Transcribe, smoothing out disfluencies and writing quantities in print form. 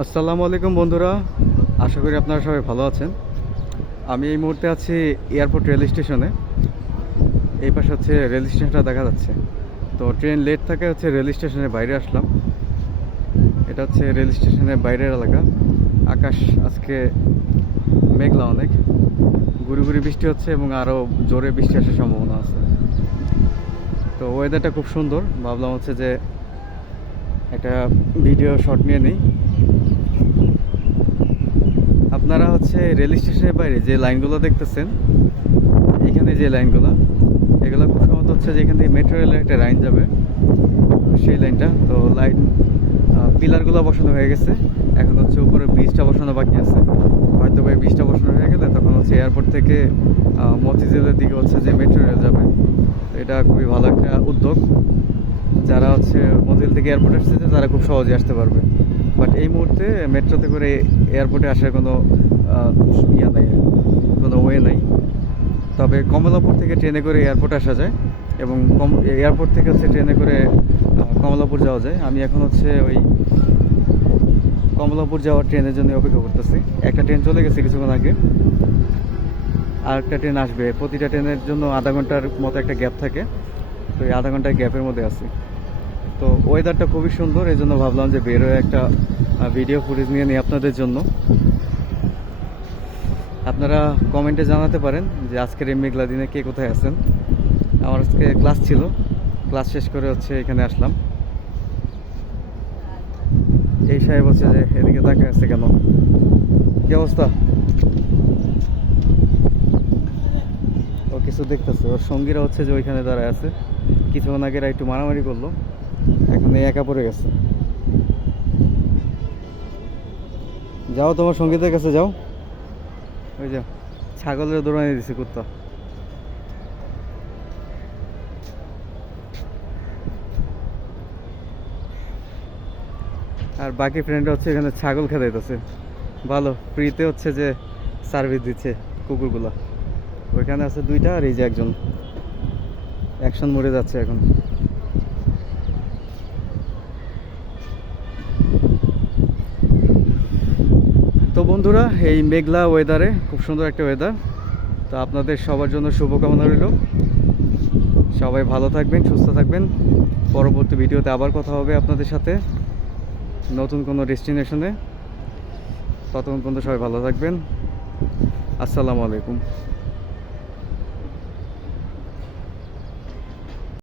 আসসালামু আলাইকুম বন্ধুরা, আশা করি আপনারা সবাই ভালো আছেন। আমি এই মুহূর্তে আছি এয়ারপোর্ট রেল স্টেশনে। এই পাশে হচ্ছে রেল স্টেশনটা দেখা যাচ্ছে। তো ট্রেন লেট থাকে হচ্ছে রেল স্টেশনের বাইরে আসলাম। এটা হচ্ছে রেল স্টেশনের বাইরের এলাকা। আকাশ আজকে মেঘলা অনেক, গুড়ি গুড়ি বৃষ্টি হচ্ছে এবং আরও জোরে বৃষ্টি আসার সম্ভাবনা আছে। তো ওয়েদারটা খুব সুন্দর, ভাবলাম হচ্ছে যে একটা ভিডিও শট নিয়ে নিই। আপনারা হচ্ছে রেল স্টেশনের বাইরে যে লাইনগুলো দেখতেছেন, এখানে যে লাইনগুলো, এগুলো খুব সম্ভবত হচ্ছে যে এখান থেকে মেট্রো রেলের একটা লাইন যাবে, সেই লাইনটা। তো লাইন পিলারগুলো বসানো হয়ে গেছে, এখন হচ্ছে উপরে ব্রিজটা বসানো বাকি আছে। হয়তো এই ব্রিজটা বসানো হয়ে গেলে তখন হচ্ছে এয়ারপোর্ট থেকে মতিঝিলের দিকে হচ্ছে যে মেট্রো রেল যাবে। এটা খুবই ভালো একটা উদ্যোগ। যারা হচ্ছে মতিঝিল থেকে এয়ারপোর্ট আসছে তারা খুব সহজে আসতে পারবে। বাট এই মুহূর্তে মেট্রোতে করে এয়ারপোর্টে আসার কোনো ইয়া নাই, কোনো ওয়ে নাই। তবে কমলাপুর থেকে ট্রেনে করে এয়ারপোর্ট আসা যায় এবং এয়ারপোর্ট থেকে হচ্ছে ট্রেনে করে কমলাপুর যাওয়া যায়। আমি এখন হচ্ছে ওই কমলাপুর যাওয়ার ট্রেনের জন্য অপেক্ষা করতেছি। একটা ট্রেন চলে গেছে কিছুক্ষণ আগে, আর একটা ট্রেন আসবে। প্রতিটা ট্রেনের জন্য আধা ঘন্টার মতো একটা গ্যাপ থাকে, তো এই আধা ঘন্টার গ্যাপের মধ্যে আছি। তো ওয়েদারটা খুবই সুন্দর, এই জন্য ভাবলাম যে বের হয়ে একটা ভিডিও ফুটেজ নিয়ে নিই আপনাদের জন্য। আপনারা কমেন্টে জানাতে পারেন যে আজকের এই মেঘলা দিনে কে কোথায় আছেন। আমার আজকে ক্লাস ছিল, ক্লাস শেষ করে হচ্ছে এখানে আসলাম। এই সাহেব হচ্ছে যে এদিকে তাকিয়ে আছে কেন, কি অবস্থা? ও কিছু দেখতেছে, ওর সঙ্গীরা হচ্ছে যে ওইখানে দাঁড়ায় আছে। কিছুক্ষণ আগে একটু মারামারি করলো, এখন এই একা পড়ে গেছে। যাও তোমার সঙ্গীদের কাছে যাও। ওই যে ছাগলের দৌড়ানি দিছে কুত্তা। আর বাকি ফ্রেন্ড হচ্ছে এখানে ছাগল খেদাইতেছে। ভালো ফ্রিতে হচ্ছে যে সার্ভিস দিচ্ছে কুকুরগুলা। ওইখানে আছে দুইটা, আর এই যে একজন অ্যাকশন মোডে যাচ্ছে এখন। তো বন্ধুরা, এই মেঘলা ওয়েদারে খুব সুন্দর একটা ওয়েদার। তো আপনাদের সবার জন্য শুভকামনা রইল। সবাই ভালো থাকবেন, সুস্থ থাকবেন। পরবর্তী ভিডিওতে আবার কথা হবে আপনাদের সাথে নতুন কোনো ডেস্টিনেশনে। ততক্ষণ পর্যন্ত সবাই ভালো থাকবেন। আসসালামু আলাইকুম।